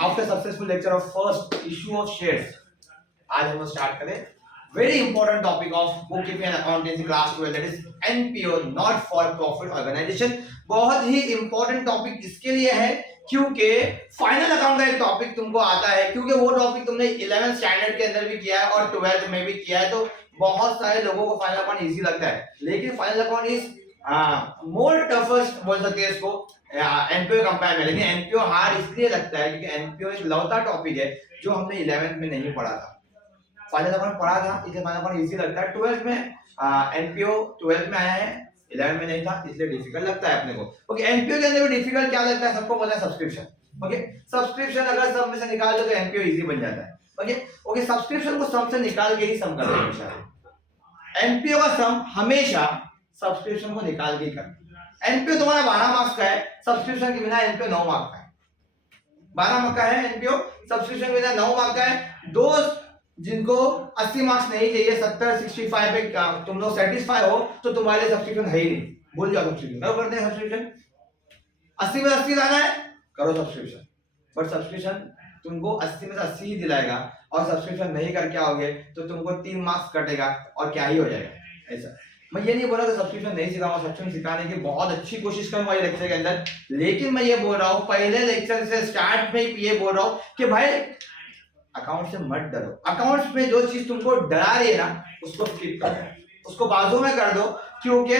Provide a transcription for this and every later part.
After successful lecture of first issue of shares, आज हम start करें very important topic of book keeping and accountancy class 12, that is NPO, not for profit organisation. बहुत ही important topic इसके लिए है क्योंकि फाइनल अकाउंट का एक टॉपिक तुमको आता है, क्योंकि वो टॉपिक तुमने 11th स्टैंडर्ड के अंदर भी किया है और 12th में भी किया है, तो बहुत सारे लोगों को फाइनल अकाउंट इजी लगता है, लेकिन final account is more toughest बोल सकते हैं इसको एनपीओ कंपेयर में। लेकिन एनपीओ हार्ड इसलिए लगता है क्योंकि एनपीओ एक लौता टॉपिक है जो हमने 11th में नहीं पढ़ा था, फाइनल अकाउंट पढ़ा था, इसलिए फाइनल अकाउंट इजी लगता है। 12th में एनपीओ 12th में आया है, 11th में नहीं था, इसलिए डिफिकल्ट लगता है अपने को। ओके, एनपीओ के अंदर भी डिफिकल्ट क्या लगता है सबको पता है, सब्सक्रिप्शन। ओके, सब्सक्रिप्शन अगर सब में से निकाल दो तो एनपीओ इजी बन जाता है। ओके ओके, सब्सक्रिप्शन को सम से निकाल के ही सम करते हैं हमेशा। एनपीओ का सम हमेशा सब्सक्रिप्शन को निकाल के करते हैं। एनपीओ तुम्हारा 12 मार्क्स का है, सब्सक्रिप्शन के बिना एनपीओ 9 मार्क्स का है। 12 मार्क्स का है एनपीओ, सब्सक्रिप्शन के बिना 9 मार्क्स का है। दोस्त जिनको 80 मार्क्स नहीं चाहिए, 70 65 पे तुम लोग सेटिस्फाई हो तो तुम्हारे सब्सक्रिप्शन है ही नहीं, भूल जाओ सब्सक्रिप्शन। करो करते हैं सब्सक्रिप्शन, 80 में 80 लाना है, करो सब्सक्रिप्शन। बट सब्सक्रिप्शन तुमको 80 में से 80 ही दिलाएगा, और सब्सक्रिप्शन नहीं करके आओगे तो तुमको 3 मार्क्स कटेगा और क्या ही हो जाएगा। ऐसा मैं ये नहीं बोल रहा कि सब्सक्रिप्शन नहीं सिखाऊंगा, सब्सक्रिप्शन सिखाने की बहुत अच्छी कोशिश करूंगा ये लेक्चर के अंदर, लेकिन मैं ये बोल रहा हूँ पहले लेक्चर से स्टार्ट में ही ये बोल रहा हूँ कि भाई अकाउंट से मत डरो। अकाउंट्स में जो चीज तुमको डरा रही है ना उसको स्किप कर दो, उसको बाजू में कर दो, क्योंकि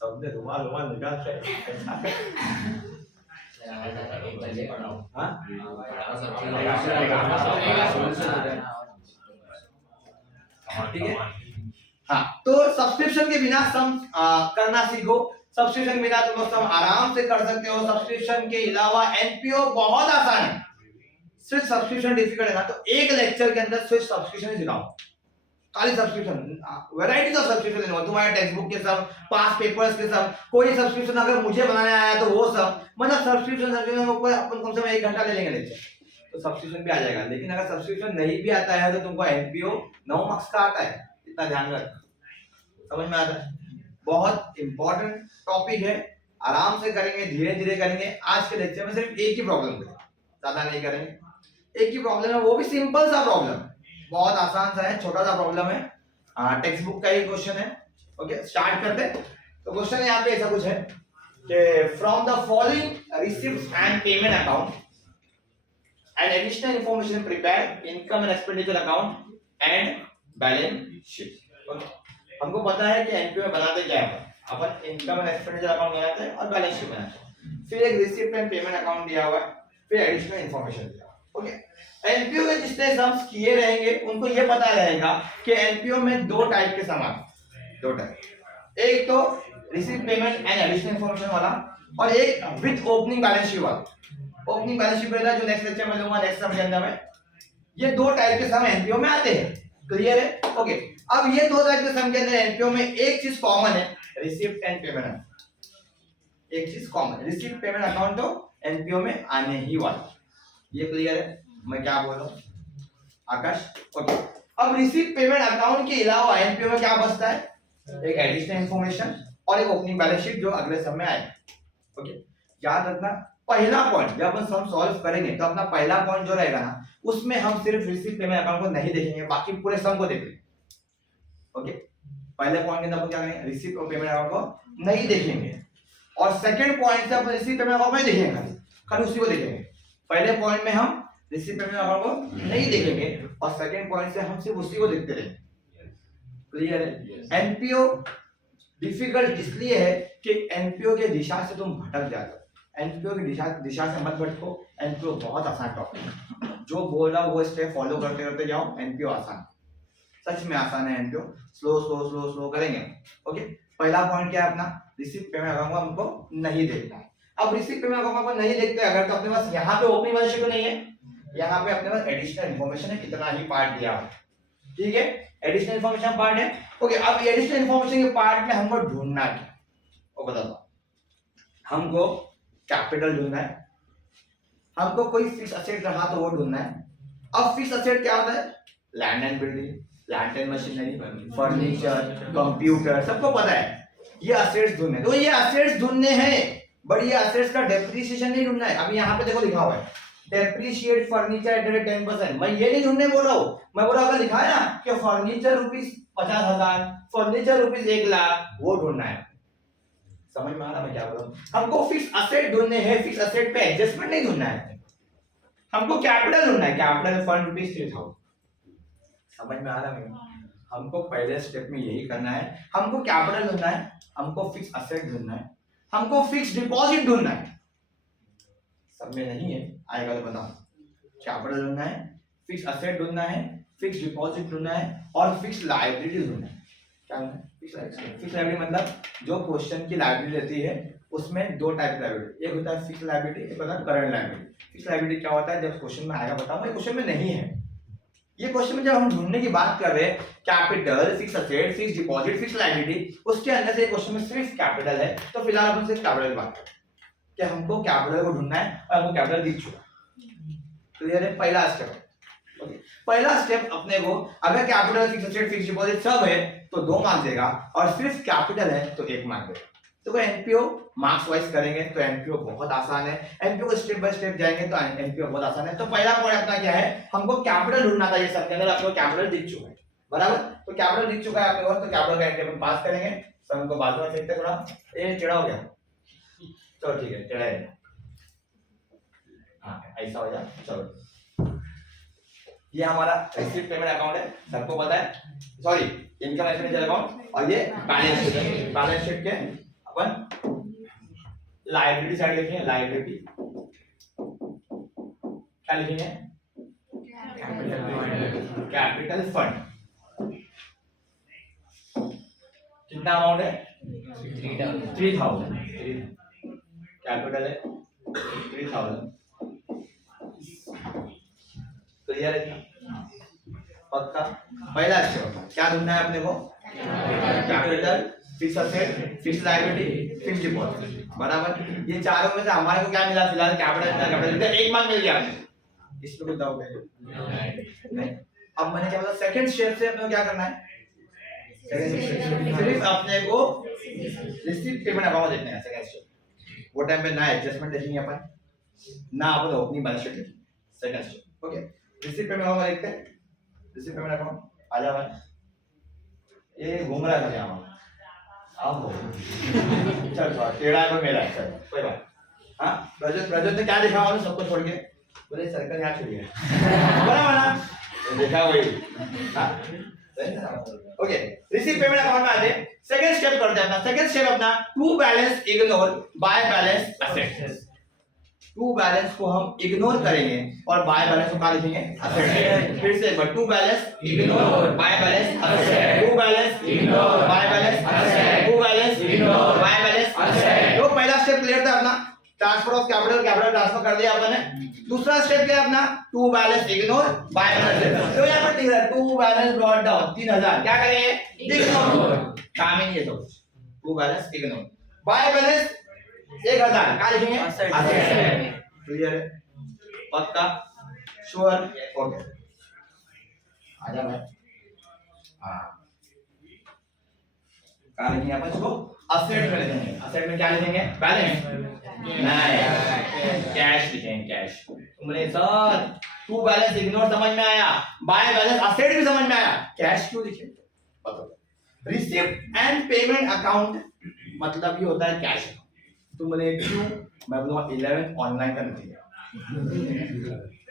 सबने रुमाल रुमाल निकाल के ठीक है। हाँ, तो सब्सक्रिप्शन के बिना सम करना सीखो। सब्सक्रिप्शन के बिना तुम लोग सम आराम से कर सकते हो। सब्सक्रिप्शन के अलावा एनपीओ बहुत आसान है, सिर्फ सब्सक्रिप्शन डिफिकल्ट है ना, तो एक लेक्चर के अंदर सिर्फ सब्सक्रिप्शन ही सिखाओ, खाली सब्सक्रिप्शन, वैरायटीज ऑफ सब्सक्रिप्शन लेना, तुम्हारे टेक्स्ट बुक के सब, पास पेपर्स के सब, कोई सब्सक्रिप्शन अगर मुझे बनाने आया तो वो सब, मतलब सब्सक्रिप्शन के ऊपर अपन कम से कम 1 घंटा ले लेंगे लेक्चर, तो सब्सक्रिप्शन भी आ जाएगा। लेकिन अगर सब्सक्रिप्शन नहीं भी आता है तो तुमको एनपीओ 9 मार्क्स का आता है, इतना ध्यान रख, समझ में आता है। बहुत इंपॉर्टेंट टॉपिक है, आराम से करेंगे, धीरे धीरे करेंगे। आज के लेक्चर में सिर्फ एक ही प्रॉब्लम करेंगे, ज्यादा नहीं करेंगे। एक ही प्रॉब्लम है, वो भी सिंपल सा प्रॉब्लम, बहुत आसान सा है, छोटा सा प्रॉब्लम है, टेक्स्ट बुक का ही क्वेश्चन है। ओके, स्टार्ट करते हैं। तो क्वेश्चन यहाँ पे ऐसा कुछ है कि from the following receipts and payment account and additional information prepare income and expenditure account and balance sheet. हमको पता है कि एनपीओ में बनाते क्या है, अपन इनकम एंड एक्सपेंडिचर अकाउंट बनाते हैं और बैलेंस शीट बनाते हैं, फिर एक रिसीप्ट एंड पेमेंट अकाउंट दिया हुआ है, फिर एडिशनल इंफॉर्मेशन दिया हुआ है। ओके, एनपीओ में जितने सम्स किए रहेंगे उनको ये पता रहेगा कि एनपीओ में 2 टाइप के सम आते हैं, 2 टाइप, एक तो receipt payment and additional information वाला, और एक विद ओपनिंग बैलेंस शीट वाला। ओपनिंग बैलेंस शीट रहता है जो नेक्स्ट लेक्चर में लूंगा, नेक्स्ट सम के अंदर में। ये 2 टाइप के सम एनपीओ में आते हैं, क्लियर है। ओके, अब ये 2 टाइप के सम के अंदर एनपीओ में एक चीज कॉमन है, रिसीप्ट एंड पेमेंट। एक चीज कॉमन, रिसीप्ट पेमेंट अकाउंट तो एनपीओ में आने ही वाला, ये क्लियर है। मैं क्या बोल रहा हूं आकाश? ओके, अब रिसीप्ट पेमेंट अकाउंट के अलावा एनपीओ में क्या बचता है, एक एडिशनल इंफॉर्मेशन और एक ओपनिंग बैलेंस शीट जो अगले सम में आएगा। ओके, याद रखना पहला पॉइंट, जब अपन सम सॉल्व करेंगे तो अपना पहला पॉइंट जो रहेगा ना उसमें हम सिर्फ रिसीप्ट पेमेंट अकाउंट को नहीं देखेंगे, बाकी पूरे सम को देखेंगे। ओके, पहले पॉइंट के अंदर अपन क्या करेंगे, रिसीप्ट और पेमेंट अकाउंट को नहीं देखेंगे, और सेकंड पॉइंट से अपन रिसीप्ट पेमेंट अकाउंट में देखेंगे, खाली उसी को देखेंगे। पहले पॉइंट में हम रिसीप्ट पेमेंट अकाउंट को नहीं देखेंगे और सेकंड पॉइंट से हम सिर्फ उसी को देखते रहेंगे, क्लियर है। एनपीओ डिफिकल्ट इसलिए है कि एनपीओ के दिशा से तुम भटक जाते हो, एनपीओ की दिशा से मत भटको। एनपीओ बहुत आसान टॉपिक है, जो बोल रहा हूं वो स्टेप फॉलो करते करते जाओ, एनपीओ आसान, सच में आसान है NPO, slow slow slow slow करेंगे। ओके, पहला पॉइंट क्या है अपना, रिसीप्ट पेमेंट अकाउंट को हमको नहीं देखना है। अब रिसीप्ट पेमेंट अकाउंट को नहीं देखते अगर, तो अपने पास यहाँ पे ओपनिंग बैलेंस शीट नहीं है, यहाँ पे अपने पास एडिशनल इंफॉर्मेशन है, इतना ही पार्ट दिया है, ठीक है, एडिशनल इंफॉर्मेशन पार्ट है। ओके, अब एडिशनल इंफॉर्मेशन के पार्ट में हमको ढूंढना है, वो बता दो। हमको कैपिटल ढूंढना है, हमको कोई फिक्स असेट रहा तो वो ढूंढना है। अब फिक्स असेट क्या होता है, land and building, plant and machinery, furniture, computer, सबको पता है ये असेट्स ढूंढने। तो ये असेट्स ढूंढने हैं, बट ये असेट्स का डेप्रिसिएशन नहीं ढूंढना है। अभी यहाँ पे देखो लिखा हुआ है डेप्रिशिएट फर्नीचर एट 10%। मैं ये नहीं ढूंढने बोल रहा हूँ, मैं बोल रहा हूँ अगर लिखा है ना कि फर्नीचर रुपीस 50,000, फर्नीचर रुपीस 1,00,000, वो ढूंढना है। समझ में आ रहा मैं क्या बोल रहा हूँ? हमको फिक्स असेट ढूंढने हैं, फिक्स असेट पे एडजस्टमेंट नहीं ढूंढना है, हमको कैपिटल ढूंढना है, कैपिटल फंड रुपीस 3,000। समझ में आ रहा है? हमको पहले स्टेप में यही करना है, हमको कैपिटल ढूंढना है, हमको फिक्स असेट ढूंढना है, हमको फिक्स डिपॉजिट ढूंढना है। सब में नहीं है, आएगा तो बताओ। कैपिटल ढूंढना है, फिक्स असेट ढूंढना है, फिक्स डिपॉजिट ढूंढना है और फिक्स लायबिलिटी ढूंढना है। क्या ढूंढना है? फिक्स लायबिलिटी मतलब जो क्वेश्चन की लायबिलिटी रहती है उसमें दो टाइप लायबिलिटी, एक होता है फिक्स लायबिलिटी, एक होता है करंट लायबिलिटी। फिक्स लायबिलिटी क्या होता है? जब क्वेश्चन में आएगा बताऊं, मैं क्वेश्चन में नहीं है ये क्वेश्चन में, जब हम ढूंढने की बात कर रहे हैं capital, fix asset, fix deposit, fix liability, उसके अंदर से क्वेश्चन में सिर्फ कैपिटल है, तो फिलहाल अपन सिर्फ कैपिटल की बात करें कि हमको कैपिटल को ढूंढना है और हमको कैपिटल दिख चुका। क्लियर है? पहला स्टेप। ओके, पहला स्टेप अपने को अगर capital, fix asset, fix deposit सब है तो 2 मार्क्स देगा और सिर्फ कैपिटल है तो 1 मार्क देगा। तो एनपीओ मार्क्स वाइज करेंगे तो एनपीओ बहुत आसान है, एनपीओ स्टेप बाय स्टेप जाएंगे तो एनपीओ बहुत आसान है। तो पहला पॉइंट अपना क्या है? हमको कैपिटल ढूंढना था, ये सब के अंदर आपको कैपिटल दिख चुका है, बराबर? तो कैपिटल दिख चुका है आपके पास, तो कैपिटल का एंट्री अपन पास करेंगे। सब हमको बाजू में फेंकते, थोड़ा ये टेढ़ा हो गया, चलो ठीक है, टेढ़ा है, हाँ ऐसा हो जाए। चलो ये हमारा रिसीव पेमेंट अकाउंट है, सबको पता है, सॉरी इनकम एक्सपेंडिचर अकाउंट, और ये बैलेंस शीट है। बैलेंस शीट के अपन लायबिलिटी साइड लिखेंगे, लायबिलिटी क्या लिखेंगे? Capital fund. कितना अमाउंट है? 3,000। कैपिटल है 3,000। क्लियर है? पक्का? पहला स्टेप क्या ढूंढना है अपने को? Capital, fix asset, fix liability, fix deposit, बराबर? ये चारों में से हमारे को क्या मिला फिलहाल? कैपिटल। 1 मार्क मिल गया हमें, इसमें कोई डाउट नहीं। अब मैंने क्या बोला, सेकंड स्टेप से अपने को क्या करना है? सिर्फ अपने को रिसीव पेमेंट अकाउंट देखना है। सेकंड स्टेप वो टाइम पे ना एडजस्टमेंट देखेंगे अपन, ना अपन ओपनिंग बैलेंस शीट देखेंगे। Second step okay, receive payment account देखते हैं। रिसीव पेमेंट अकाउंट आ जा भाई, ये घूम रहा था यहाँ, अब चल टेढ़ा है मेरा, चल कोई बात। हाँ प्रज्वल ने क्या देखा मालूम? सबको छोड़ के बोले सर्कल यहाँ छोड़ गया, बराबर ना? देखा वही। ओके, रिसीव पेमेंट अकाउंट में आते, सेकंड स्टेप करते हैं अपना। सेकंड स्टेप अपना to balance ignore by balance asset. To balance को हम इग्नोर करेंगे और बाय बैलेंस को क्या लिखेंगे? असेट। फिर से एक बार, to balance ignore by balance asset, to balance ignore by balance asset, to balance ignore by balance asset. तो पहला स्टेप क्लियर था अपना, transfer of capital, capital transfer कर दिया अपन ने। दूसरा स्टेप क्या है अपना? To balance ignore by balance. तो यहां पर दिख रहा है टू बैलेंस ब्रॉट डाउन 3,000, क्या करेंगे? इग्नोर, काम ही नहीं है तो to balance ignore. By balance 1,000, क्या लिखेंगे? असेट। क्लियर है? पक्का? श्योर? ओके, आजा भाई। हां, क्या लिखेंगे अपन इसको? असेट में लिखेंगे। असेट में क्या लिखेंगे? बैलेंस नहीं, कैश लिखेंगे, कैश। तुमने सर टू बैलेंस इग्नोर समझ में आया, बाय बैलेंस असेट भी समझ में आया, कैश क्यों लिखे? बताओ। रिसीप्ट एंड पेमेंट अकाउंट मतलब ये होता है कैश। तुम बोले क्यों? मैं बोलूंगा 11 ऑनलाइन का नतीजा,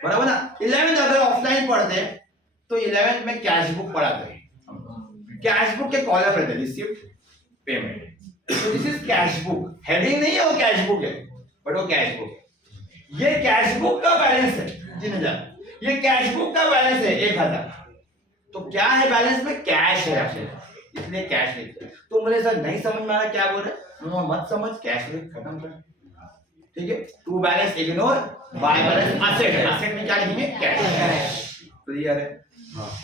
बराबर ना? 11 अगर ऑफलाइन पढ़ते तो 11 में कैश बुक पढ़ाते हैं। कैश बुक के कॉलम रहते हैं रिसीप्ट, पेमेंट। तो this is cash book, heading नहीं है वो कैश बुक है, बट वो कैश बुक है। ये कैश बुक का बैलेंस है 3,000, ये कैश बुक का बैलेंस है 1,000। तो क्या है बैलेंस में? कैश है आपके, इसलिए कैश लिखते हैं। तो मुझे सर नहीं समझ में आ रहा क्या बोल रहे, मत समझ, कैश लिख खत्म कर, ठीक है? To balance ignore by balance asset, asset में क्या लिखेंगे? कैश। क्लियर है?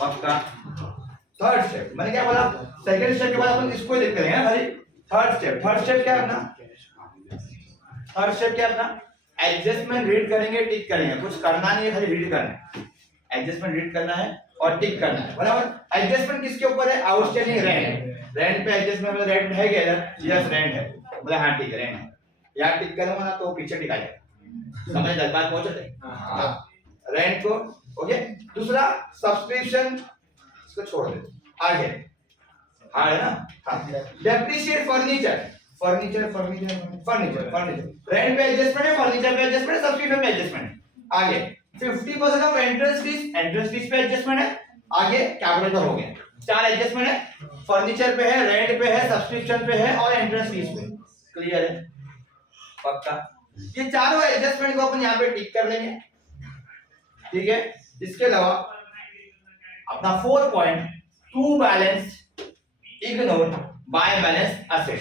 पक्का? थर्ड स्टेप मैंने क्या बोला? सेकंड स्टेप के बाद अपन इसको देखते हैं ना खाली। थर्ड स्टेप क्या है अपना? थर्ड स्टेप क्या है अपना? एडजस्टमेंट रीड करेंगे, टिक करेंगे, कुछ करना नहीं है, खाली रीड करना है। एडजस्टमेंट रीड करना है और टिक करना है, बराबर? एडजस्टमेंट किसके ऊपर है? Outstanding rent. रेंट पे एडजस्टमेंट, रेंट है क्या इधर? यस रेंट है, बोला हाँ ठीक है रेंट है। यहाँ टिक करूंगा ना तो पीछे टिका जाएगा, समझ तक बात पहुंचे थे? रेंट को ओके। दूसरा सब्सक्रिप्शन, इसको छोड़ दे, आगे हाँ है ना, हाँ depreciate furniture, furniture furniture furniture furniture rent पे एडजस्टमेंट है, फर्नीचर पे एडजस्टमेंट है, सब्सक्रिप्शन पे एडजस्टमेंट है। आगे 50% of entrance fees, entrance fees पे एडजस्टमेंट है। आगे कैपिटल हो गया, 4 एडजस्टमेंट है, फर्नीचर पे है, रेंट पे है, सब्सक्रिप्शन पे है और एंट्रेंस फीस पे। क्लियर है पक्का? ये चारों एडजस्टमेंट को अपन यहाँ पे टिक कर लेंगे, ठीक है। इसके अलावा अपना 4 point, to balance ignore by balance asset,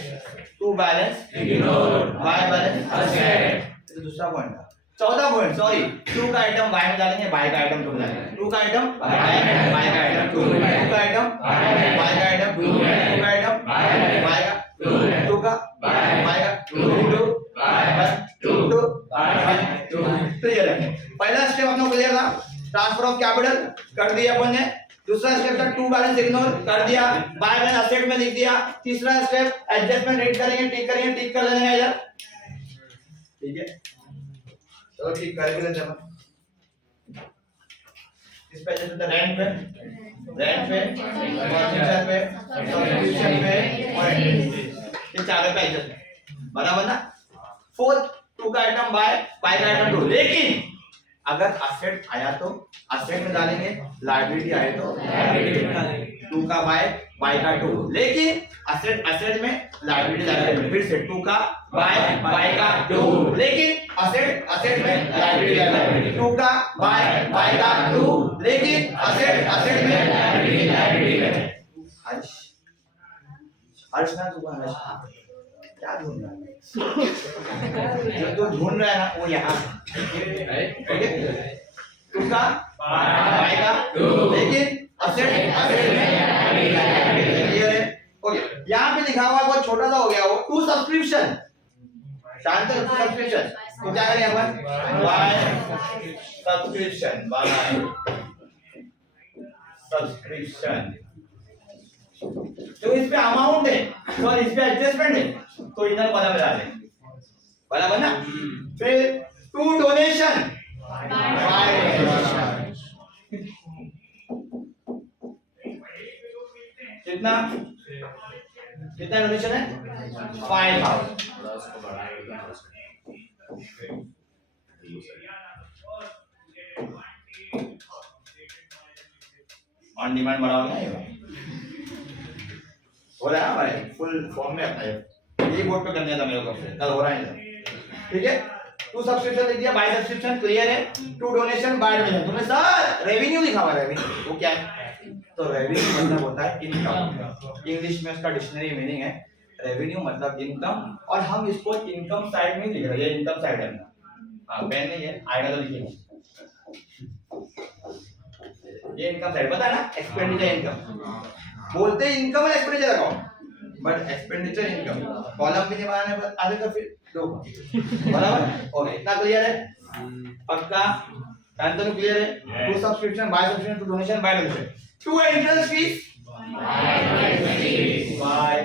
to balance ignore by balance asset, तो दूसरा पॉइंट था। 14 पॉइंट, सॉरी, टू का आइटम बाय में डालेंगे, बाय का आइटम टू में डालेंगे, टू का आइटम बाय का आइटम टू में, टू का आइटम बाय का आइटम टू में, टू का आइटम बाय का टू का बाय का टू। क्लियर है? पहला स्टेप अपना क्लियर था, ट्रांसफर ऑफ कैपिटल कर दिया अपन ने। दूसरा स्टेप था टू बैलेंस इग्नोर कर दिया, बाय बैलेंस असेट में लिख दिया। तीसरा स्टेप एडजस्टमेंट रेट करेंगे, टिक कर लेना है इधर, ठीक है। चलो ठीक करके लेते हैं। इस पे जैसे रेंट पे फर्नीचर पे सब्सक्रिप्शन पे और ये चारों पे एडजस्टमेंट बराबर ना। फोर्थ टू का आइटम बाय का आइटम टू, लेकिन अगर असेट आया तो असेट में डालेंगे, लायबिलिटी आए तो लायबिलिटी में डालेंगे। टू का बाय का टू, लेकिन असेट में लायबिलिटी डालेंगे। फिर से टू का बाय का टू, लेकिन असेट में लायबिलिटी, टू का बाय का टू, लेकिन असेट में लायबिलिटी। हर्ष ना, तू हर्ष क्या ढूंढ रहा है? जो तू ढूंढ रहा है ना वो यहाँ टू का बाय का टू, लेकिन असेट में क्लियर है? ओके, यहाँ पे लिखा हुआ है बहुत छोटा सा हो गया वो, टू सब्सक्रिप्शन, शांत सब्सक्रिप्शन, तो क्या करें अपन? By subscription, by subscription. तो इस पे अमाउंट है और इस पे एडजस्टमेंट है, तो इधर कॉलम में डालें, बराबर ना। फिर टू डोनेशन, बाय कितना डोनेशन है? 5,000। ऑन डिमांड बढ़ाओगे ना, हो रहा है भाई, फुल फॉर्म में अपना ये बोर्ड पे करने था मेरे को, कल हो रहा है, ठीक है। टू सब्सक्रिप्शन लिख दिया, बाय सब्सक्रिप्शन क्लियर है। To donation, by donation. तुमने सर रेवेन्यू लिखा हुआ है, रेवेन्यू वो क्या है? तो रेवेन्यू मतलब होता है इनकम, इंग्लिश में उसका डिक्शनरी मीनिंग है रेवेन्यू मतलब इनकम, और हम इसको इनकम साइड में लिख रहे हैं, ये इनकम साइड है ना। हां, पेन नहीं है, आएगा तो लिखिए, ये इनकम साइड पता है ना, एक्सपेंडिचर इनकम बोलते हैं, इनकम और expenditure account, but expenditure income column भी नहीं बनाने आगे का फिर दो, बराबर? ओके, इतना क्लियर है पक्का? तो क्लियर है? To subscription, by subscription, to donation, by donation, to entrance fees, by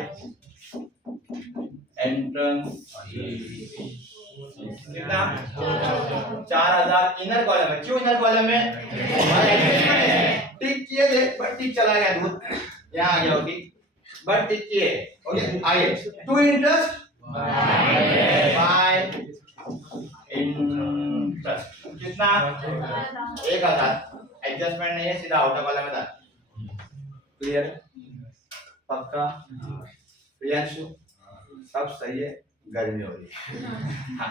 entrance कितना? 4,000 इनर कॉलम है। क्यों इनर कॉलम में? टिक किए थे बट टिक चला गया, दूध यहाँ आ गया होगी, बट टिक किए। ओके, आगे टू इंटरेस्ट, बाय इंटरेस्ट कितना? 1,000। एडजस्टमेंट नहीं है, सीधा आउटर कॉलम में था। क्लियर है पक्का? प्रियांशु सब सही है, गर्मी हो रही है, हाँ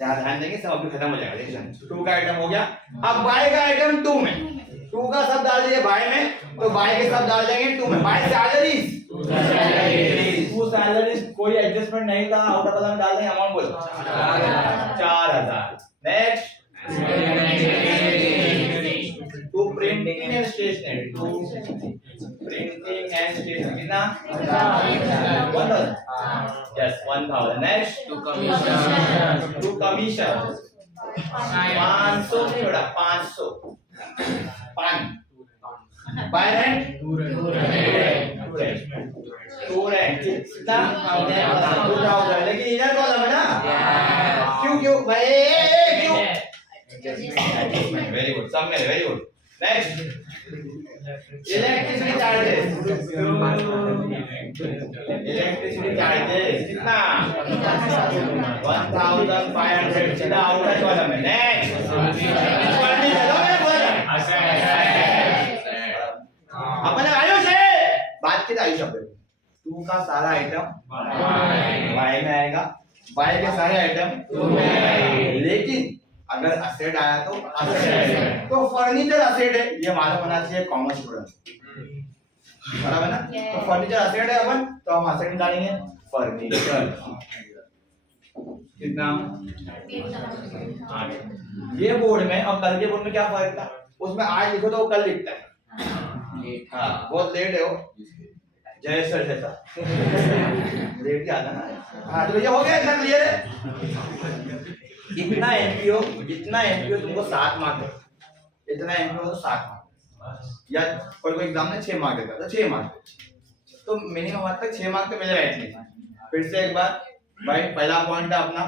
ध्यान देंगे, सब अभी खत्म हो जाएगा। देखिए टू का आइटम हो गया, अब बाय का आइटम टू में, टू का सब डाल दिए बाय में, तो बाय के सब डाल देंगे टू में। बाय सैलरीज, टू सैलरीज कोई एडजस्टमेंट नहीं था, आउटर कॉलम में डाल देंगे, अमाउंट बोलो 4,000। Next to printing and stationery, to printing and stationery कितना? 1,000। Yes 1,000। Next to commission, to commission 500 नहीं बेटा, 500 पान। By rent, to rent 2 rent कितना 2000, लेकिन इधर कॉलम है ना, क्यों भाई क्यों, वेरी गुड, सब में very good. Next electricity charges, कितना 1500, सीधा आउटर कॉलम में। नेक्स्ट अपन आयुष है, बात की आयुष शब्द, तू का सारा आइटम वाई में आएगा, वाई के सारे आइटम टू में आएंगे, लेकिन अगर असेट आया तो असेट, तो फर्नीचर असेट है, ये मालूम होना चाहिए कॉमर्स स्टूडेंट, बराबर ना। तो फर्नीचर असेट है अपन, तो हम असेट निकालेंगे फर्नीचर, कितना ये बोर्ड में और कल के बोर्ड में क्या फर्क था, उसमें आज लिखो तो वो कल लिखता है। हाँ बहुत लेट है वो, जय सर जैसा लेट आता ना। हाँ तो ये हो गया, इतना क्लियर है। जितना एमपीओ तुमको 7 मार्क है, इतना एमपीओ तो 7 मार्क, या कोई एग्जाम में 6 मार्क देता तो 6 मार्क, तो मिनिमम आज तक 6 मार्क तो मिल रहा है एटलीस्ट। फिर से एक बार भाई, पहला पॉइंट है अपना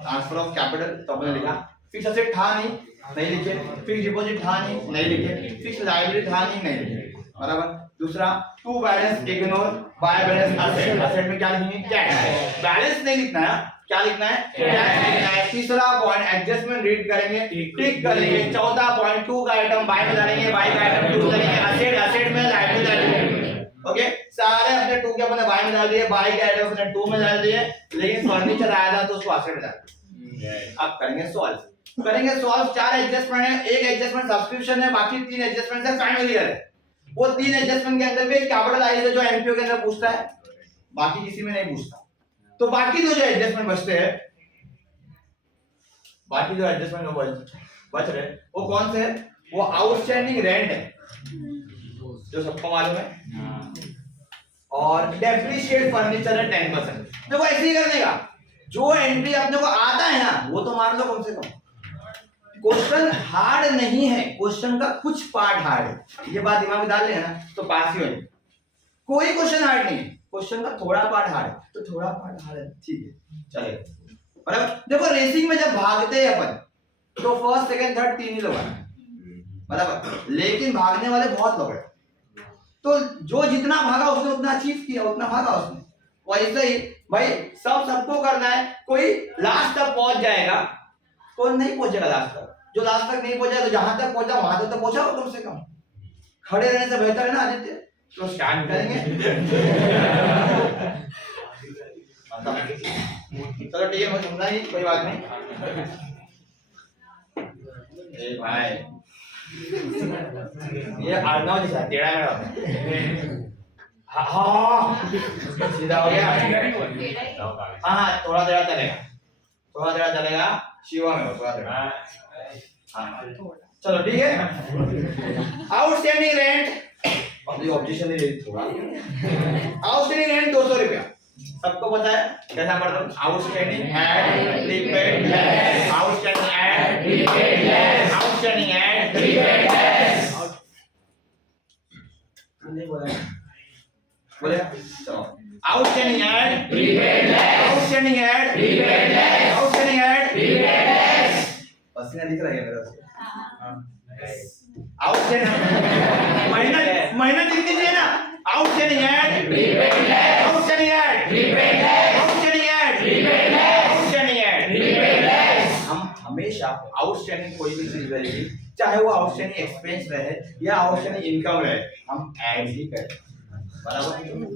ट्रांसफर ऑफ कैपिटल, तो अपने लिखा फिक्स असेट था नहीं लिखे, फिक्स डिपॉजिट था नहीं लिखे, फिक्स लायबिलिटी था नहीं लिखे, बराबर। दूसरा to balance ignore, by balance asset, asset में क्या लिखेंगे कैश, बैलेंस नहीं लिखना है, क्या लिखना है कैश लिखना है। तीसरा पॉइंट एडजस्टमेंट रीड करेंगे, टिक करेंगे। चौथा पॉइंट टू का आइटम बाय में डालेंगे, बाय का आइटम टू डालेंगे, असेट में लायबिलिटी डालेंगे। ओके, सारे अपने टू के अपने बाय में डाल दिए, बाय के आइटम अपने टू में डाल दिए, लेकिन फर्नीचर आया था तो उसको असेट में डाल दिया। अब करेंगे सॉल्व, 4 एडजस्टमेंट है, एक एडजस्टमेंट सब्सक्रिप्शन है, बाकी 3 एडजस्टमेंट है फैमिलियर है। वो 3 एडजस्टमेंट के अंदर भी कैपिटल आई है जो एमपीओ के अंदर पूछता है, बाकी किसी में नहीं पूछता। तो बाकी जो एडजस्टमेंट बचते हैं, बाकी जो एडजस्टमेंट बच रहे वो कौन से है, वो आउटस्टैंडिंग रेंट है जो सबको मालूम है, और डेप्रिशिएट फर्नीचर है 10%। देखो ऐसे ही करने का, जो एंट्री अपने को आता है ना वो तो मान लो कम से कम। क्वेश्चन हार्ड नहीं है, क्वेश्चन का कुछ पार्ट हार्ड है, ये बात दिमाग में डाल लेना ना तो पास ही हो जाए। कोई क्वेश्चन हार्ड नहीं है, क्वेश्चन का थोड़ा पार्ट हार्ड है, तो थोड़ा पार्ट हार्ड है, ठीक है चलेगा। बराबर। देखो रेसिंग में जब भागते हैं अपन तो फर्स्ट सेकंड थर्ड 3 ही लोग आए, बराबर, लेकिन भागने वाले बहुत लोग हैं, तो जो जितना भागा उसने उतना अचीव किया, उतना भागा उसने। वैसे ही भाई सबको करना है, कोई लास्ट तक पहुंच जाएगा, कोई नहीं पहुंचेगा लास्ट तक, जो लास्ट तक नहीं पहुंचा तो जहां तक पहुंचा वहां तक तो पहुंचा हो कम से कम। खड़े रहने से बेहतर है ना आदित्य, तो स्टार्ट करेंगे। चलो ठीक है, मुझे समझा ही, कोई बात नहीं। ए भाई ये अर्नव जैसा टेढ़ा मेढ़ा, हाँ सीधा हो गया। हाँ थोड़ा देर चलेगा, शिवा में थोड़ा देर। हाँ चलो ठीक है। आउटस्टैंडिंग रेंट, अपनी ऑब्जेक्शन नहीं लेती थोड़ा। आउटस्टैंडिंग रेंट 200 रुपया, सबको पता है कैसा पढ़ता हूँ। Outstanding at prepaid less, outstanding at prepaid less, outstanding at prepaid less. नहीं बोला चलो, outstanding at prepaid less, outstanding at prepaid less, outstanding at prepaid less. पसीना दिख रहा है मेरा से। आउटस्टैंडिंग महीना दिख दीजिए ना। Outstanding at prepaid less, outstanding at prepaid less, outstanding at prepaid less, outstanding at prepaid less. हम हमेशा आउटस्टैंडिंग कोई भी चीज रहेगी, चाहे वो आउटस्टैंडिंग एक्सपेंस रहे या आउटस्टैंडिंग इनकम रहे, हम ऐड ही करते हैं, बराबर।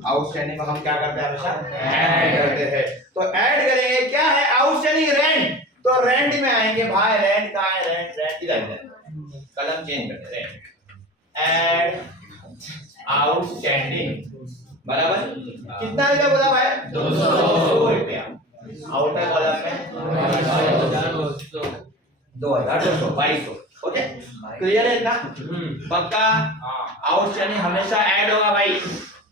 आउटस्टैंडिंग में हम क्या करते हैं, हमेशा ऐड करते हैं। तो ऐड करेंगे, क्या है आउटस्टैंडिंग रेंट, तो रेंट में आएंगे भाई, रेंट कहाँ है, रेंट ही रहता है, कलम चेंज करते हैं, ऐड आउटस्टैंडिंग, बराबर। कितना रुपया बोला भाई, 200 रुपया। आउटर कॉलम में 2200। ओके क्लियर है इतना, पक्का। आउटस्टैंडिंग हमेशा ऐड होगा भाई,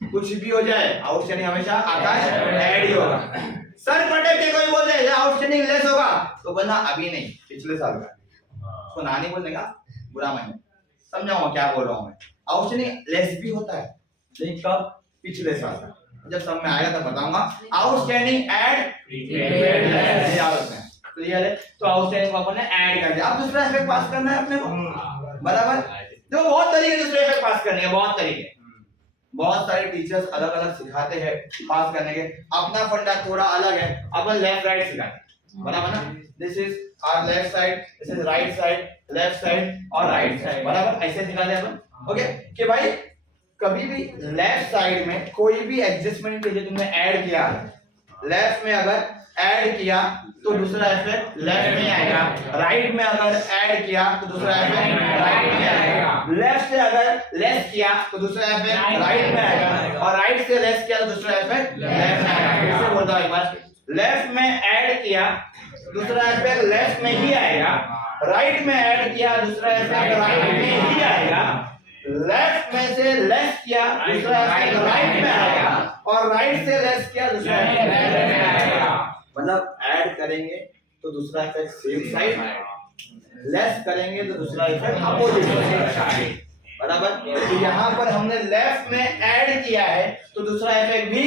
कुछ भी हो जाए आउटस्टैंडिंग हमेशा आकाश ऐड ही होगा। सर पटे के कोई बोल दे आउटस्टैंडिंग लेस होगा तो बंदा अभी नहीं पिछले साल का, तो नानी बोलने का बुरा माने, समझाऊंगा क्या बोल रहा हूँ मैं। आउटस्टैंडिंग लेस भी होता है, लेकिन कब, पिछले साल, जब सब में आएगा तब बताऊंगा। आउटस्टैंडिंग ऐड क्लियर है। तो आउटस्टैंडिंग को अपन ने ऐड कर दिया। अब दूसरा इफेक्ट पास करना है अपने को, बराबर। तो बहुत तरीके दूसरे इफेक्ट पास करने हैं, बहुत तरीके, बहुत सारे टीचर्स अलग अलग सिखाते हैं पास करने के। अपना फंडा थोड़ा अलग है, अपन लेफ्ट राइट सिखाते हैं, बराबर ना। This is our left side, this is right side, left side और राइट साइड, बराबर ऐसे सिखाते हैं अपन। ओके कि भाई कभी भी लेफ्ट साइड में कोई भी एडजस्टमेंट के लिए तुमने ऐड किया, लेफ्ट में अगर ऐड किया तो दूसरा इफेक्ट लेफ्ट में आएगा, राइट में अगर ऐड किया तो दूसरा इफेक्ट राइट में आएगा, लेफ्ट से अगर लेस किया तो दूसरा इफेक्ट राइट में आएगा, और राइट से लेस किया तो दूसरा इफेक्ट लेफ्ट में आएगा। फिर बोलता हूं एक बार, लेफ्ट में ऐड किया दूसरा इफेक्ट लेफ्ट में ही आएगा, राइट में ऐड किया दूसरा इफेक्ट राइट में ही आएगा, लेफ्ट में से लेस किया दूसरा इफेक्ट राइट में आएगा, और राइट से लेस किया दूसरा इफेक्ट लेफ्ट में आएगा। मतलब ऐड करेंगे तो दूसरा इफेक्ट सेम साइड, लेस करेंगे तो दूसरा इफेक्ट अपोजिट साइड, बराबर। तो यहाँ पर हमने लेफ्ट में ऐड किया है तो दूसरा इफेक्ट भी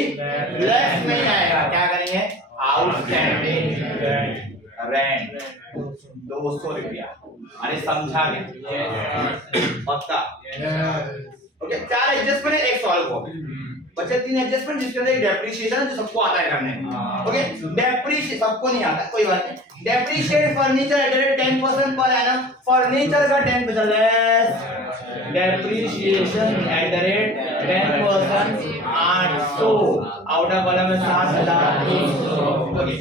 लेफ्ट में ही आएगा। क्या करेंगे? आउटस्टैंडिंग रेंट 200 रुपया। अरे समझा क्या? पक्का? ओके, 4 एडजस्टमेंट है, एक सॉल्व हो बच्चे। 3 एडजस्टमेंट जिसके अंदर डेप्रिसिएशन है जो सबको आता है करने। ओके, डेप्रिसिएशन सबको नहीं आता, कोई बात नहीं। Depreciate furniture at the rate 10% per annum, furniture का 10% less depreciation at the rate 10% 800 outer column में 70,000। ओके,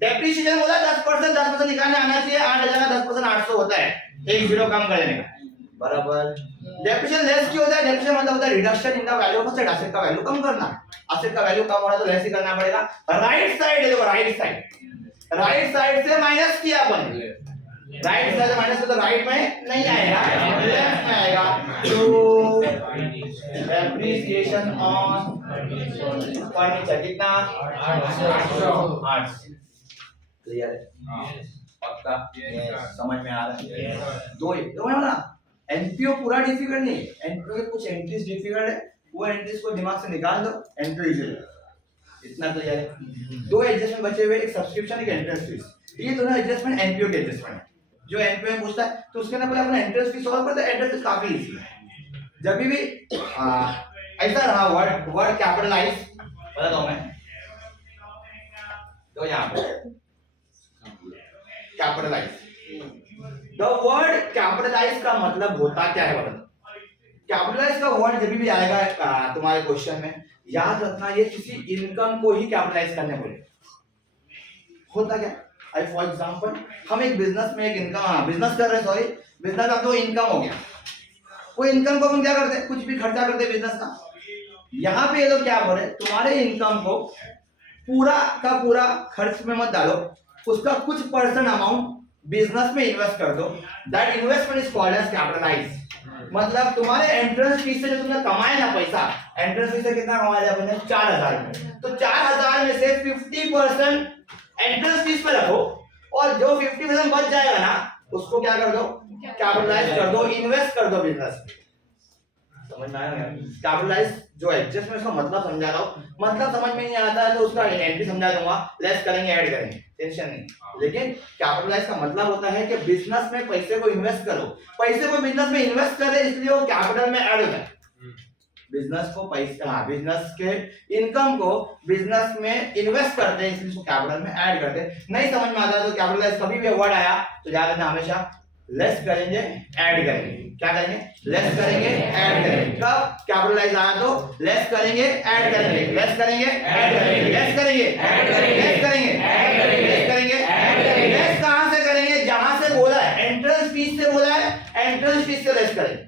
डेप्रिसिएशन बोला 10% निकालने आना चाहिए, 8,000 का 10% 800 होता है, एक जीरो कम कर देने का, बराबर। डेप्रिसिएशन लेस क्यों होता है? डेप्रिसिएशन मतलब होता है reduction in the value of asset, asset का वैल्यू कम करना। एसेट का वैल्यू कम हो रहा है तो लेस ही करना पड़ेगा। राइट साइड है, देखो राइट साइड, राइट साइड से माइनस किया अपन, राइट साइड से माइनस तो राइट में नहीं आएगा, लेफ्ट में आएगा। तो डेप्रिसिएशन ऑन फर्नीचर कितना? 800। क्लियर है? पक्का? समझ में आ रहा है? दो है ना। एनपीओ पूरा डिफिकल्ट नहीं है, एनपीओ के कुछ एंट्रीज डिफिकल्ट है, वो एंट्रीज को दिमाग से निकाल दो, एंट्री इजी है। इतना क्लियर है? 2 एडजस्टमेंट बचे हुए, एक सब्सक्रिप्शन एक एंट्रेंस फीस। ये दोनों एडजस्टमेंट एनपीओ के एडजस्टमेंट है। जो एनपीओ में पूछता है तो उसके अंदर पहले अपना एंट्रेंस फीस सॉल्व करते हैं। एंट्रेंस फीस काफी इजी है। जब भी ऐसा रहा वर्ड कैपिटलाइज बता दो मैं, तो यहाँ पे कैपिटलाइज, द वर्ड कैपिटलाइज का मतलब होता क्या है? कैपिटलाइज का वर्ड जब भी आएगा तुम्हारे क्वेश्चन में, याद रखना ये किसी इनकम को ही कैपिटलाइज करने बोले। होता क्या? आई फॉर एग्जांपल हम एक बिजनेस में एक इनकम बिजनेस कर रहे हैं, सॉरी बिजनेस का तो इनकम हो गया, वो इनकम को हम क्या करते हैं? कुछ भी खर्चा करते हैं बिजनेस का। यहाँ पे ये लोग क्या बोल रहे हैं? तुम्हारे इनकम को पूरा का पूरा खर्च में मत डालो, उसका कुछ परसेंट अमाउंट बिजनेस में इन्वेस्ट कर दो। That investment is called as capitalise. मतलब तुम्हारे एंट्रेंस फीस से जो तुमने कमाया ना पैसा, एंट्रेंस फीस से कितना कमाया आपने? 4,000 में, तो 4,000 में से 50% एंट्रेंस फीस पे रखो, और जो 50% बच जाएगा ना उसको क्या कर दो? कैपिटलाइज कर दो, इन्वेस्ट कर दो बिजनेस में। समझ में आया? कैपिटलाइज जो एडजस्टमेंट का मतलब समझा रहा हूं, मतलब समझ में नहीं आता है तो उसका एंट्री समझा दूंगा, लेस करेंगे ऐड करेंगे, टेंशन नहीं। लेकिन कैपिटलाइज का मतलब होता है कि बिजनेस में पैसे को इन्वेस्ट करो, पैसे को बिजनेस में इन्वेस्ट करे इसलिए वो कैपिटल में ऐड होता है। बिजनेस को पैसा, बिजनेस के इनकम को बिजनेस में इन्वेस्ट करते हैं इसलिए उसको कैपिटल में ऐड करते हैं। नहीं समझ में आता तो कैपिटलाइज कभी भी वर्ड आया तो याद रखना हमेशा लेस करेंगे ऐड करेंगे। क्या करेंगे? लेस करेंगे ऐड करेंगे। कब कैपिटलाइज आया तो लेस करेंगे ऐड करेंगे, लेस करेंगे ऐड करेंगे, लेस करेंगे ऐड करेंगे, लेस करेंगे ऐड करेंगे, लेस करेंगे ऐड करेंगे। लेस कहां से करेंगे? जहां से बोला है एंट्रेंस फीस से बोला है, एंट्रेंस फीस से लेस करेंगे।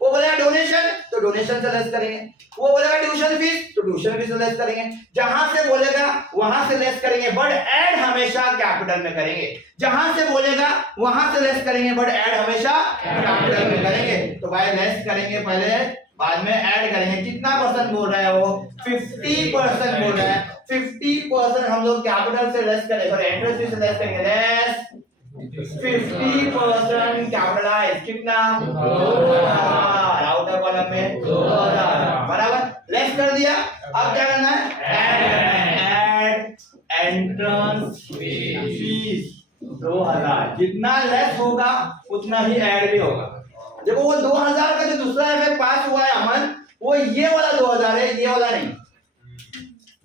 वो बोलेगा डोनेशन तो डोनेशन से लेस करेंगे, वो बोलेगा ट्यूशन फीस तो ट्यूशन फीस से लेस करेंगे। जहां से बोलेगा वहां से लेस करेंगे, बट ऐड हमेशा कैपिटल में करेंगे। जहां से बोलेगा वहां से लेस करेंगे, बट ऐड हमेशा कैपिटल में करेंगे। तो भाई लेस करेंगे पहले, बाद में ऐड करेंगे। कितना परसेंट बोल रहा है वो? 50% बोल रहा है। 50% हम लोग कैपिटल से लेस करेंगे, सॉरी एंट्रेंस फीस से लेस करेंगे। लेस 50% कैपिटलाइज कितना? 2,000 आउटर कॉलम में 2,000 बराबर। लेस लेस कर दिया, अब क्या करना है, ऐड एंट्रेंस फीस 2000, जितना लेस होगा उतना ही ऐड भी होगा। देखो वो 2000 का जो दूसरा एमए पास हुआ है अमन, वो ये वाला 2000 है, ये वाला नहीं,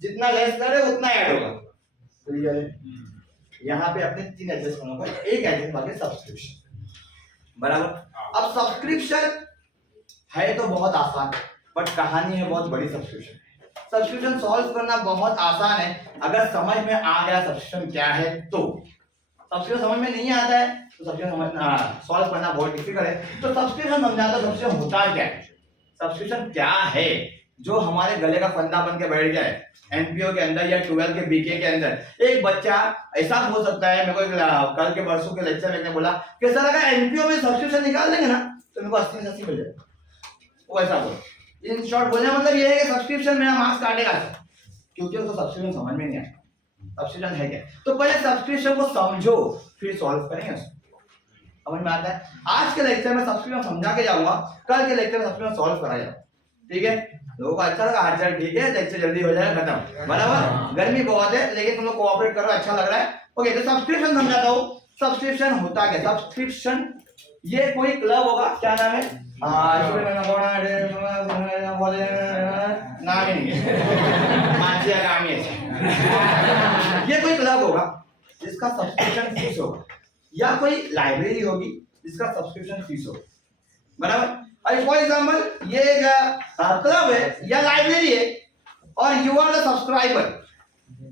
जितना लेस करे उतना ऐड होगा। क्लियर है? यहाँ पे अपने 3 एडजस्टमेंट होगा, एक एडजस्ट बाकी सब्सक्रिप्शन, बराबर। अब सब्सक्रिप्शन है तो बहुत आसान, बट कहानी है बहुत बड़ी। सब्सक्रिप्शन सॉल्व करना बहुत आसान है अगर समझ में आ गया सब्सक्रिप्शन क्या है तो। सब्सक्रिप्शन समझ में नहीं आता है तो सब्सक्रिप्शन सॉल्व करना बहुत डिफिकल्ट है। तो सब्सक्रिप्शन समझाता, सब्सक्रिप्शन होता क्या है, सब्सक्रिप्शन क्या है जो हमारे गले का फंदा बन के बैठ जाए एनपीओ के अंदर या 12 के बीके के अंदर। एक बच्चा ऐसा हो सकता है, मेरे को कल के परसों के लेक्चर में बोला कि सर अगर एनपीओ में सब्सक्रिप्शन निकाल देंगे ना तो मेरे को 80 से 80 मिल जाएगा, वो ऐसा बोला। इन शॉर्ट बोलने मतलब ये है कि सब्सक्रिप्शन मेरा मार्क्स काटेगा सर, क्योंकि उसको सब्सक्रिप्शन समझ में नहीं आता सब्सक्रिप्शन है क्या। तो पहले सब्सक्रिप्शन को समझो फिर सॉल्व करेंगे उसको, समझ में आता है। आज के लेक्चर में सब्सक्रिप्शन समझा के जाऊंगा, कल के लेक्चर में सब्सक्रिप्शन सॉल्व करा जाऊंगा, ठीक है। लोगों को अच्छा लगा, अच्छा ठीक है, लेक्चर जल्दी हो जाएगा खत्म, बराबर। गर्मी बहुत है लेकिन तुम लोग कोऑपरेट करो, अच्छा लग रहा है। ओके, तो सब्सक्रिप्शन समझाता हूँ। सब्सक्रिप्शन होता क्या, सब्सक्रिप्शन ये कोई क्लब होगा, क्या नाम है, नाम ही नहीं है, ये कोई क्लब होगा जिसका सब्सक्रिप्शन फीस होगा, या कोई लाइब्रेरी होगी जिसका सब्सक्रिप्शन फीस होगा, बराबर। फॉर एग्जाम्पल ये क्लब है या लाइब्रेरी है और यू आर द सब्सक्राइबर,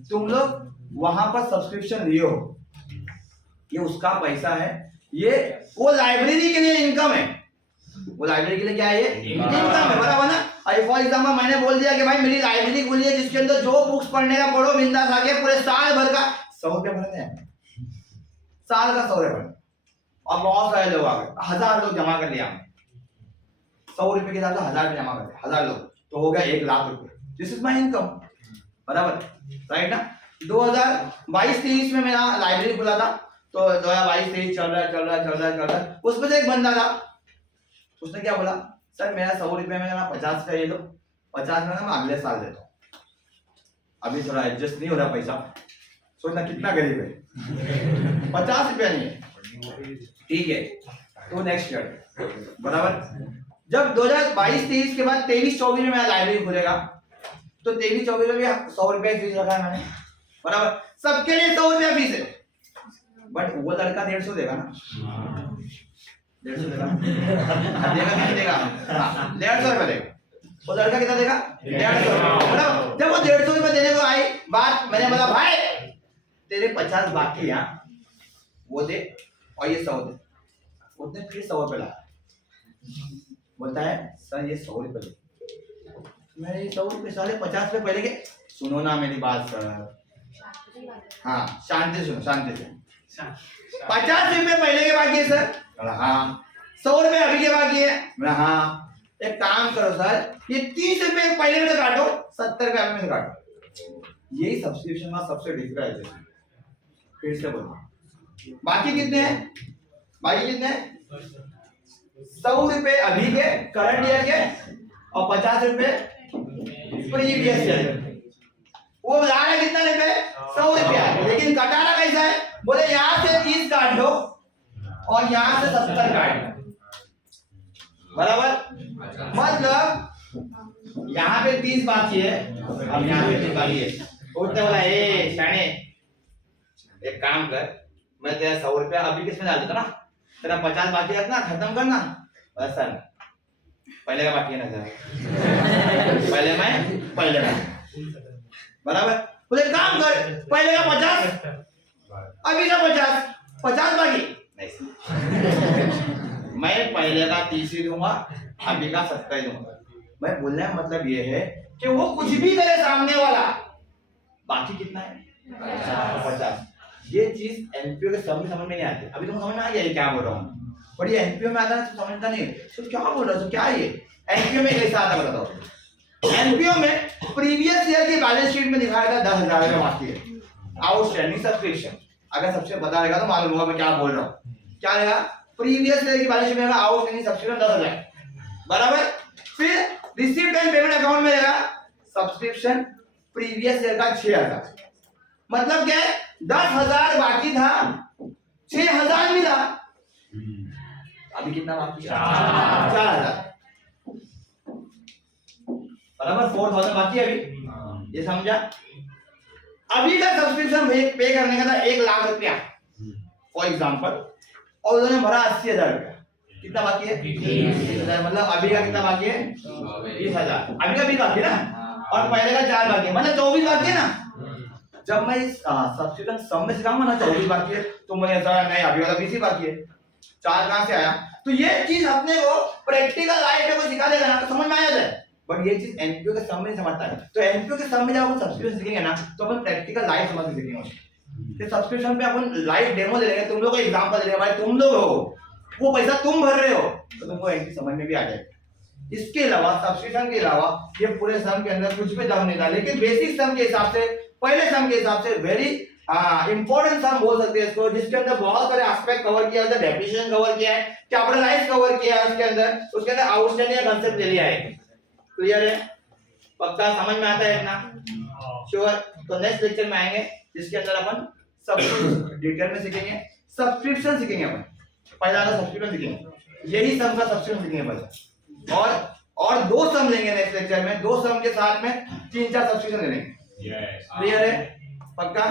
तुम लोग वहां पर सब्सक्रिप्शन लिए हो, ये उसका पैसा है, ये वो लाइब्रेरी के लिए इनकम है, वो लाइब्रेरी के लिए क्या है, ये इनकम है, बराबर ना। फॉर एग्जाम्पल मैंने बोल दिया कि भाई मेरी लाइब्रेरी खुली है जिसके अंदर जो बुक्स पढ़ने का पढ़ो, बिंदास आके पूरे साल भर का 100 रुपये भरते हैं, साल का 100 रुपये, और बहुत सारे लोग आ गए, 1000 लोग जमा कर लिया, 100 रुपए के साथ 1000 जमा कर दिया, 1000 लोग तो हो गया 1 लाख रुपए, दिस इज माई इनकम, बराबर, राइट ना। 2022-23 में मेरा लाइब्रेरी खुला था, तो 2022-23 चल रहा है, उसमें से एक बंदा था, उसने क्या बोला, सर मेरा 100 रुपये में ना 50 का ये लो, 50 में ना मैं अगले साल देता हूँ, अभी थोड़ा एडजस्ट नहीं हो रहा पैसा, सोचना कितना गरीब है, 50 रुपया नहीं है, ठीक है, तो नेक्स्ट ईयर, बराबर। जब 2022-23 के बाद 23-24 में मेरा लाइब्रेरी खुलेगा, तो 23-24 में भी 100 रुपया फीस रखा है मैंने, बराबर, सबके लिए 100 रुपया फीस है, बट वो लड़का 150 देगा ना, 150 देगा, देगा नहीं देगा, 150 रुपया देगा, वो लड़का कितना देगा, 150, बराबर। जब वो 150 रुपया देने को आई बात, मैंने बोला भाई तेरे 50 बाकी है, वो दे और ये 100 दे, उसने फिर 100 रुपये लाया, बोलता है सर ये 100 रुपये दे, मैं 100 रुपये साले 50 रुपये पहले के, सुनो ना मेरी बात सर, हाँ शांति सुनो, शांति से, 50 रुपये पहले के बाकी है सर, हाँ 100 रुपये अभी के बाकी है, हाँ एक काम करो सर, ये 30 रुपये पहले में से काटो, 70 रुपये अभी में से काटो, यही सब्सक्रिप्शन का सबसे डिफिकल्ट है। फिर से बोलो बाकी कितने हैं, बाकी कितने हैं, 100 रुपये अभी के करंट ईयर के और 50 रुपये प्रीवियस ईयर, वो ला रहा है कितना रुपये, 100 रुपया, लेकिन कटाना कैसा है, बोले यहाँ से 30 काट लो और यहाँ से 70 काट लो, बराबर, मतलब यहाँ पे 30 बाकी है अब यहाँ पे 30 बाकी है, उठते बोला ए शाने एक काम कर, मैं तेरा 100 रुपया अभी किसमें डाल देता ना, तेरा 50 बाकी रखना, खत्म करना, बस सर पहले का बाकी है ना सर, पहले का बराबर, बोले काम कर पहले का 50 अभी का 50 बाकी नहीं, मैं पहले का 30 ही दूंगा, अभी का 70 ही दूंगा। मैं बोलने का मतलब ये है कि वो कुछ भी करे सामने वाला, बाकी कितना है 50। ये चीज एनपीओ के समझ में नहीं आती, अभी तुम समझ में आ गया ये क्या बोल रहा हूँ, पर ये एनपीओ में आता है तो समझता नहीं तो क्या बोल रहा है, तो क्या है ये एनपीओ में कैसा आता बताता हूँ। एनपीओ में प्रीवियस ईयर की बैलेंस शीट में दिखाया था 10,000 रुपये बाकी है, आउटस्टैंडिंग सब्सक्रिप्शन, अगर सबसे पता रहेगा तो मालूम होगा मैं क्या बोल रहा हूँ, क्या रहेगा, प्रीवियस ईयर की बैलेंस शीट में आउटस्टैंडिंग सब्सक्रिप्शन 10,000, बराबर। फिर रिसीव्ड एंड पेमेंट अकाउंट में रहेगा सब्सक्रिप्शन प्रीवियस ईयर का 6,000, मतलब क्या है 10,000 बाकी था, 6,000 मिला, अभी कितना बाकी है 4,000, बराबर 4,000 बाकी है अभी, ये समझा। अभी का सब्सक्रिप्शन पे करने का था 1,00,000 रुपया फॉर एग्जाम्पल, और उन्होंने भरा 80,000 रुपया, कितना बाकी है 20,000, मतलब अभी का कितना बाकी है 20,000, अभी का 20 बाकी है ना, और पहले का 4 बाकी है, मतलब 24 बाकी है ना। जब मैं इस सब्सक्रिप्शन सम में सिखाऊंगा ना 24 बाकी है, तो मुझे ऐसा नहीं अभी वाला 20 ही बाकी है, 4 कहां से आया। तो ये चीज अपने को प्रैक्टिकल लाइफ में को सिखा देगा ना तो समझ में आ जाता है, बट ये चीज एनपीओ के सम में नहीं समझता है। तो एनपीओ के सम में जब अपन सब्सक्रिप्शन सीखेंगे ना तो अपन प्रैक्टिकल लाइफ समझ के सीखेंगे। कि सब्सक्रिप्शन पे अपन लाइव डेमो दे लेंगे, तुम लोग को एग्जांपल दे लेंगे, भाई तुम लोग हो वो पैसा तुम भर रहे हो तो तुमको एनपी समझ में भी आ जाएगा। इसके अलावा सब्सक्रिप्शन के अलावा ये पूरे सम के अंदर कुछ भी दम नहीं था, लेकिन बेसिक सम के हिसाब से, पहले सम के हिसाब से वेरी इंपॉर्टेंट सम बोल सकते हैं इसको, जिसके अंदर बहुत सारे एस्पेक्ट कवर किया है, डेफिनेशन कवर किया है, कैपिटलाइज कवर किया है, उसके अंदर आउटस्टैंडिंग कांसेप्ट ले लिया है। क्लियर है, पक्का समझ में आता है इतना, श्योर। तो नेक्स्ट लेक्चर में आएंगे जिसके अंदर अपन सब कुछ डिटेल में सीखेंगे, सब्सक्रिप्शन सीखेंगे अपन, पहला वाला सब्सक्रिप्शन सीखेंगे, यही सम का सब्सक्रिप्शन सीखेंगे बस, और 2 सम लेंगे नेक्स्ट लेक्चर में, 2 सम के साथ में 3-4 सब्सक्रिप्शन ले लेंगे। क्लियर है, पक्का।